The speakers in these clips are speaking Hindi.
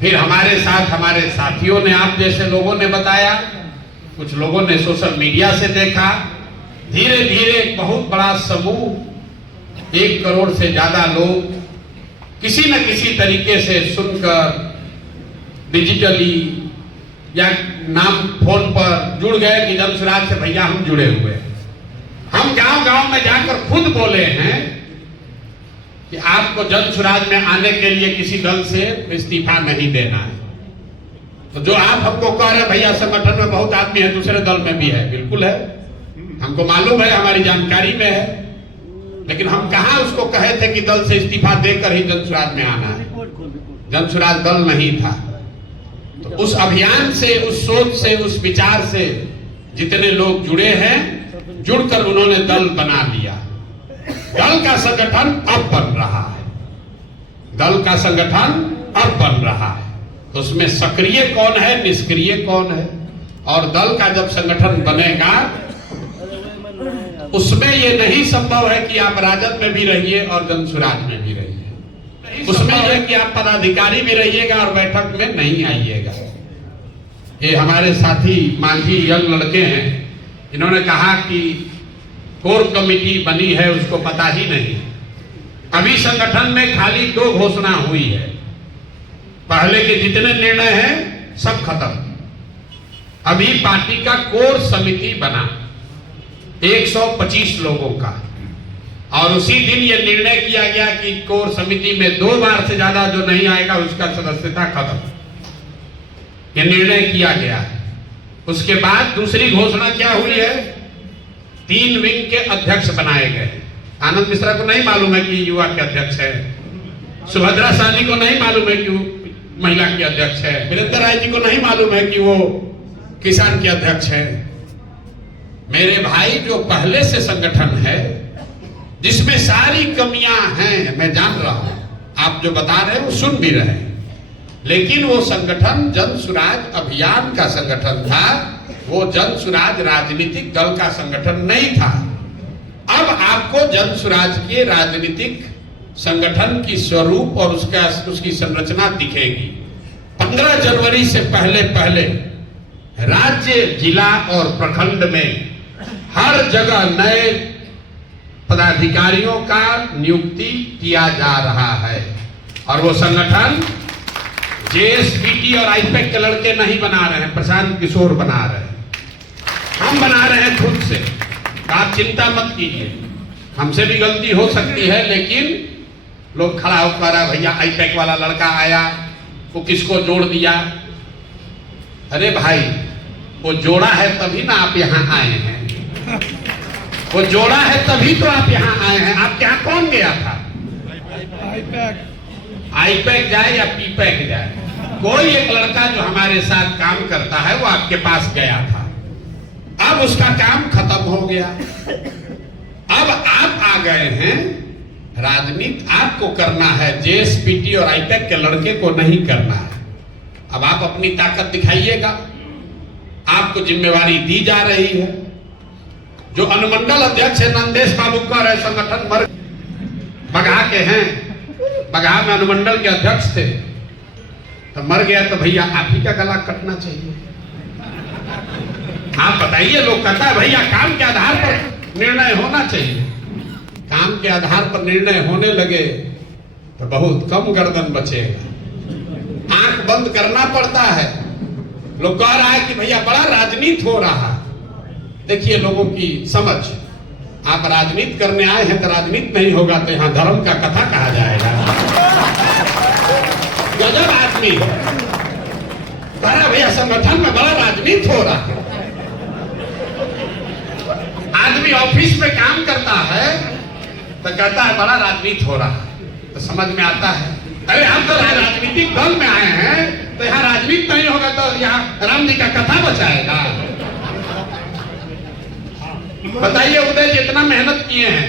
फिर हमारे साथ हमारे साथियों ने, आप जैसे लोगों ने बताया, कुछ लोगों ने सोशल मीडिया से देखा, धीरे धीरे एक बहुत बड़ा समूह 1 करोड़ से ज्यादा लोग किसी न किसी तरीके से सुनकर डिजिटली या नाम फोन पर जुड़ गए कि जन सुराज से भैया हम जुड़े हुए। हम गांव गांव में जाकर खुद बोले हैं कि आपको जन सुराज में आने के लिए किसी दल से इस्तीफा नहीं देना है। तो जो आप हमको कह रहे हैं भैया संगठन में बहुत आदमी है, दूसरे दल में भी है, बिल्कुल है, हमको मालूम है, हमारी जानकारी में है, लेकिन हम कहा उसको कहे थे कि दल से इस्तीफा देकर ही जन सुराज में आना है। जन सुराज दल नहीं था। तो उस अभियान से, उस सोच से, उस विचार से जितने लोग जुड़े हैं, जुड़कर उन्होंने दल बना लिया। दल का संगठन अब बन रहा है, दल का संगठन अब बन रहा है। तो उसमें सक्रिय कौन है, निष्क्रिय कौन है, और दल का जब संगठन बनेगा उसमें ये नहीं संभव है कि आप राजद में भी रहिए और जन सुराज में भी रहिए। उसमें यह है कि आप पदाधिकारी भी रहिएगा और बैठक में नहीं आइएगा। ये हमारे साथी मांझी यंग लड़के हैं, इन्होंने कहा कि कोर कमेटी बनी है, उसको पता ही नहीं। अभी संगठन में खाली 2 घोषणा हुई है, पहले के जितने निर्णय हैं सब खत्म। अभी पार्टी का कोर समिति बना 125 लोगों का, और उसी दिन यह निर्णय किया गया कि कोर समिति में 2 बार से ज्यादा जो नहीं आएगा उसका सदस्यता खत्म। यह निर्णय किया गया। उसके बाद दूसरी घोषणा क्या हुई है, 3 विंग के अध्यक्ष बनाए गए। आनंद मिश्रा को नहीं मालूम है कि युवा के अध्यक्ष है, सुभद्रा साहनी को नहीं मालूम है कि वो महिला के अध्यक्ष है, वीरेंद्र राय जी को नहीं मालूम है कि वो किसान के अध्यक्ष है। मेरे भाई, जो पहले से संगठन है जिसमें सारी कमियां हैं, मैं जान रहा हूं, आप जो बता रहे हैं वो सुन भी रहे हैं, लेकिन वो संगठन जन सुराज अभियान का संगठन था, वो जन सुराज राजनीतिक दल का संगठन नहीं था। अब आपको जन सुराज के राजनीतिक संगठन की स्वरूप और उसकी संरचना दिखेगी। 15 जनवरी से पहले पहले राज्य, जिला और प्रखंड में हर जगह नए पदाधिकारियों का नियुक्ति किया जा रहा है, और वो संगठन जेएसपीटी और आईपैक के लड़के नहीं बना रहे हैं, प्रशांत किशोर बना रहे हैं, हम बना रहे हैं खुद से। आप चिंता मत कीजिए, हमसे भी गलती हो सकती है, लेकिन लोग खड़ा होकर भैया आईपैक वाला लड़का आया, वो किसको जोड़ दिया। अरे भाई, वो जोड़ा है तभी ना आप यहाँ आए हैं, वो जोड़ा है तभी तो आप यहाँ आए हैं। आपके यहाँ कौन गया था? आईपैक जाए या पीपैक जाए, कोई एक लड़का जो हमारे साथ काम करता है वो आपके पास गया था। अब उसका काम खत्म हो गया, अब आप आ गए हैं, राजनीति आपको करना है, जेएसपीटी और आईपैक के लड़के को नहीं करना है। अब आप अपनी ताकत दिखाइएगा, आपको जिम्मेवारी दी जा रही है। जो अनुमंडल अध्यक्ष है नंदेश बाबू कर है, संगठन मर बगहा के हैं, बगहा में अनुमंडल के अध्यक्ष थे, तो मर गया तो भैया आप ही का गला कटना चाहिए। आप बताइए, लोग कहता है भैया काम के आधार पर निर्णय होना चाहिए। काम के आधार पर निर्णय होने लगे तो बहुत कम गर्दन बचेगा। आंख बंद करना पड़ता है। लोग कह रहा है कि भैया बड़ा राजनीति हो रहा है। देखिए लोगों की समझ, आप राजनीति करने आए हैं तो राजनीति नहीं होगा तो यहाँ धर्म का कथा कहा जाएगा। गजब आदमी है, बड़ा भैया संगठन में बड़ा राजनीति हो रहा है। आदमी ऑफिस में काम करता है तो कहता है बड़ा राजनीति हो रहा है, तो समझ में आता है अरे हम तो राजनीतिक दल में आए हैं तो यहाँ राजनीति नहीं होगा तो यहाँ राम जी का कथा बचाएगा। बताइए उदय जितना मेहनत किए हैं,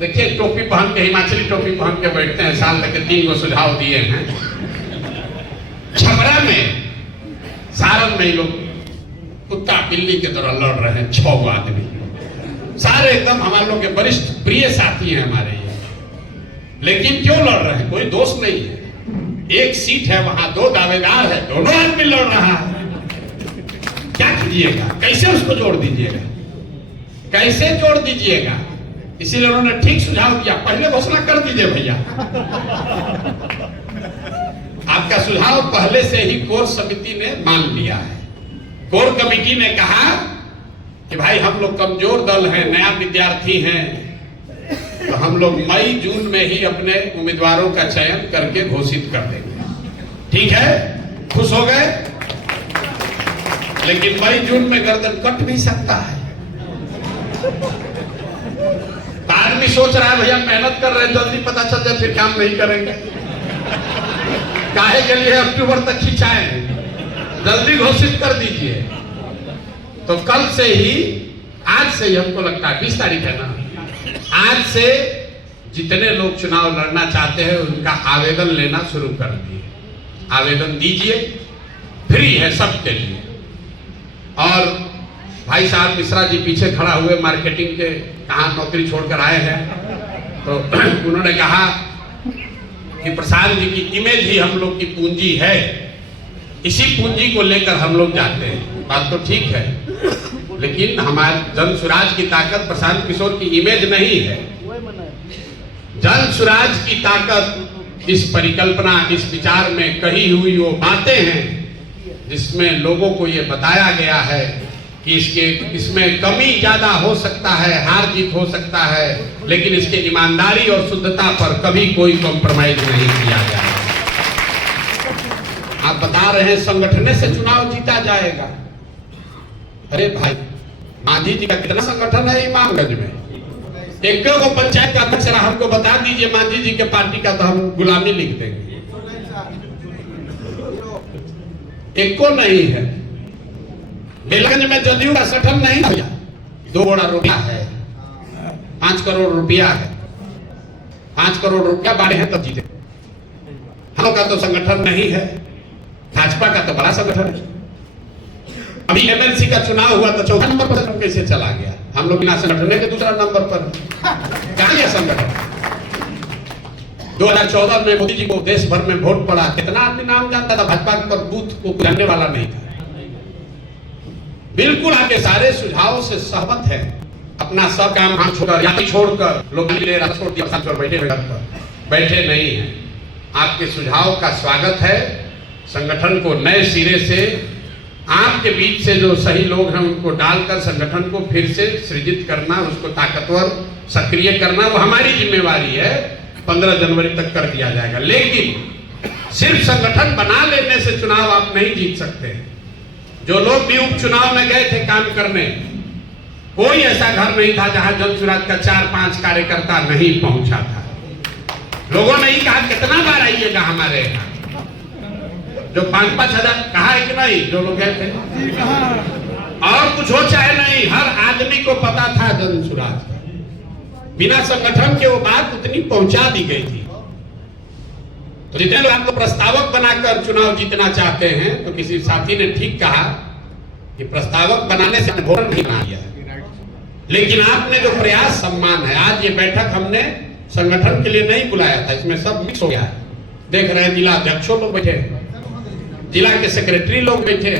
देखिए टोपी पहन के, हिमाचली टोपी पहन के बैठते हैं, साल तक 3 गो सुझाव दिए हैं। छपरा में, सारण में लोग कुत्ता बिल्ली के तरह लड़ रहे हैं, 6 गो आदमी, सारे एकदम हमारे लोग के वरिष्ठ प्रिय साथी हैं हमारे ये। लेकिन क्यों लड़ रहे हैं? कोई दोष नहीं है, एक सीट है, वहां 2 दावेदार है, दोनों आदमी लड़ रहा है, क्या कीजिएगा? कैसे उसको जोड़ दीजिएगा? कैसे जोड़ दीजिएगा? इसीलिए उन्होंने ठीक सुझाव दिया, पहले घोषणा कर दीजिए भैया। आपका सुझाव पहले से ही कोर समिति ने मान लिया है। कोर कमेटी ने कहा कि भाई हम लोग कमजोर दल हैं, नया विद्यार्थी हैं, तो हम लोग मई जून में ही अपने उम्मीदवारों का चयन करके घोषित कर देंगे। ठीक है, खुश हो गए? लेकिन मई जून में गर्दन कट भी सकता है। आदमी सोच रहा है भैया मेहनत कर रहे हैं, जल्दी पता चल जाए फिर काम नहीं करेंगे, काहे के लिए अक्टूबर तक खिंचाएं, जल्दी घोषित कर दीजिए। तो कल से ही, आज से ही हमको लगता है 20 तारीख है ना, आज से जितने लोग चुनाव लड़ना चाहते हैं उनका आवेदन लेना शुरू कर दिए। आवेदन दीजिए, फ्री है सबके लिए। और भाई साहब मिश्रा जी पीछे खड़ा हुए, मार्केटिंग के कहाँ नौकरी छोड़कर आए हैं, तो उन्होंने कहा कि प्रसाद जी की इमेज ही हम लोग की पूंजी है, इसी पूंजी को लेकर हम लोग जाते हैं। बात तो ठीक है, लेकिन हमारे जन स्वराज की ताकत प्रशांत किशोर की इमेज नहीं है। जन स्वराज की ताकत इस परिकल्पना, इस विचार में कही हुई वो बातें हैं जिसमें लोगों को ये बताया गया है कि इसमें कमी ज्यादा हो सकता है, हार जीत हो सकता है, लेकिन इसके ईमानदारी और शुद्धता पर कभी कोई कॉम्प्रोमाइज नहीं किया गया। आप बता रहे हैं संगठन से चुनाव जीता जाएगा। अरे भाई, मांझी जी का कितना संगठन है इमामगंज में? एक को पंचायत का अध्यक्ष हमको बता दीजिए मांझी जी के पार्टी का, तो हम गुलामी लिख देंगे। एक को नहीं है। बेलगंज में जदयू का संगठन नहीं है, 2 बोरा रुपया है, 5 करोड़ रुपया है, 5 करोड़ रुपया बांटे हैं तब जीते। हम लोग का तो संगठन नहीं है, भाजपा का तो बड़ा संगठन है। अभी एमएलसी का चुनाव हुआ तो 4 नंबर पर कैसे चला गया? हम लोग बिना संगठन के दूसरा नंबर पर कहां गया संगठन? 2014 में मोदी जी को देश भर में वोट पड़ा, कितना आदमी नाम जानता था, भाजपा पर बूथ को जानने वाला नहीं था। बिल्कुल आपके सारे सुझावों से सहमत है। अपना सब काम हाथ छोड़कर, यात्री छोड़कर, लोग छोड़ दिया, बैठे घर पर बैठे नहीं है। आपके सुझाव का स्वागत है। संगठन को नए सिरे से, आपके बीच से जो सही लोग हैं उनको डालकर संगठन को फिर से सृजित करना, उसको ताकतवर सक्रिय करना, वो हमारी जिम्मेवारी है। 15 जनवरी तक कर दिया जाएगा। लेकिन सिर्फ संगठन बना लेने से चुनाव आप नहीं जीत सकते। जो लोग भी उपचुनाव में गए थे काम करने, कोई ऐसा घर नहीं था जहां जन स्वराज का 4-5 कार्यकर्ता नहीं पहुंचा था। लोगों ने ही कहा कितना बार आइएगा हमारे यहाँ, जो 5-5 हजार कहा है कि नहीं, जो लोग गए थे। और कुछ हो चाहे नहीं, हर आदमी को पता था जन स्वराज का। बिना संगठन के वो बात उतनी पहुंचा दी गई थी। तो जितने लोग आपको प्रस्तावक बनाकर चुनाव जीतना चाहते हैं, तो किसी साथी ने ठीक कहा कि प्रस्तावक बनाने से वोटर नहीं बना दिया, लेकिन आपने जो प्रयास सम्मान है। आज ये बैठक हमने संगठन के लिए नहीं बुलाया था, इसमें सब मिक्स हो गया है। देख रहे हैं जिला अध्यक्षों लोग बैठे, जिला के सेक्रेटरी लोग बैठे,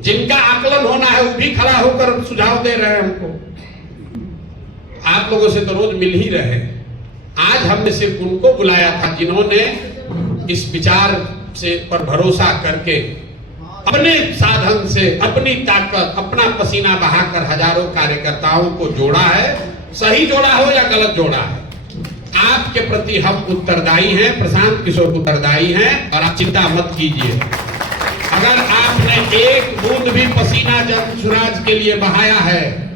जिनका आकलन होना है वो भी खड़ा होकर सुझाव दे रहे हैं हमको। आप लोगों से तो रोज मिल ही रहे। आज हमने सिर्फ उनको बुलाया था जिन्होंने इस विचार से पर भरोसा करके अपने साधन से, अपनी ताकत, अपना पसीना बहाकर हजारों कार्यकर्ताओं को जोड़ा है। सही जोड़ा हो या गलत जोड़ा है, आपके प्रति हम उत्तरदायी हैं, प्रशांत किशोर उत्तरदायी हैं। और आप चिंता मत कीजिए, अगर आपने एक बूंद भी पसीना जन स्वराज के लिए बहाया है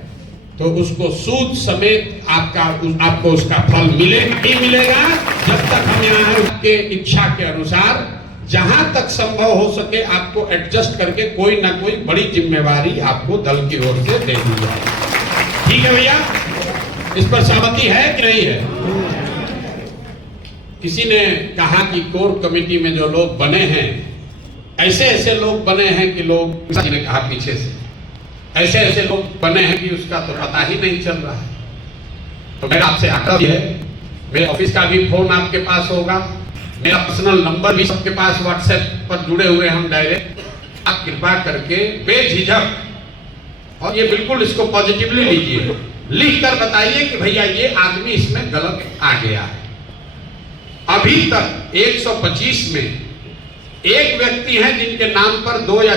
तो उसको सूद समेत आपको उसका फल मिलेगा ही मिलेगा। जब तक हम यहाँ हैं, आपके इच्छा के अनुसार जहां तक संभव हो सके आपको एडजस्ट करके कोई ना कोई बड़ी जिम्मेवारी आपको दल की ओर से दे दी जाए। ठीक है भैया, इस पर सहमति है कि नहीं है? किसी ने कहा कि कोर कमेटी में जो लोग बने हैं, ऐसे ऐसे लोग बने हैं कि लोग, किसी ने कहा पीछे से, ऐसे ऐसे लोग बने हैं कि उसका तो पता ही नहीं चल रहा है। तो मेरा आपसे आग्रह है, मेरे ऑफिस का भी फोन आपके पास होगा, मेरा पर्सनल नंबर भी सबके पास व्हाट्सएप पर जुड़े हुए हम डायरेक्ट, आप कृपा करके बेझिझक, और ये बिल्कुल इसको पॉजिटिवली लीजिए, लिख कर बताइए कि भैया ये आदमी इसमें गलत आ गया है। अभी तक 125 में एक व्यक्ति है जिनके नाम पर 2 या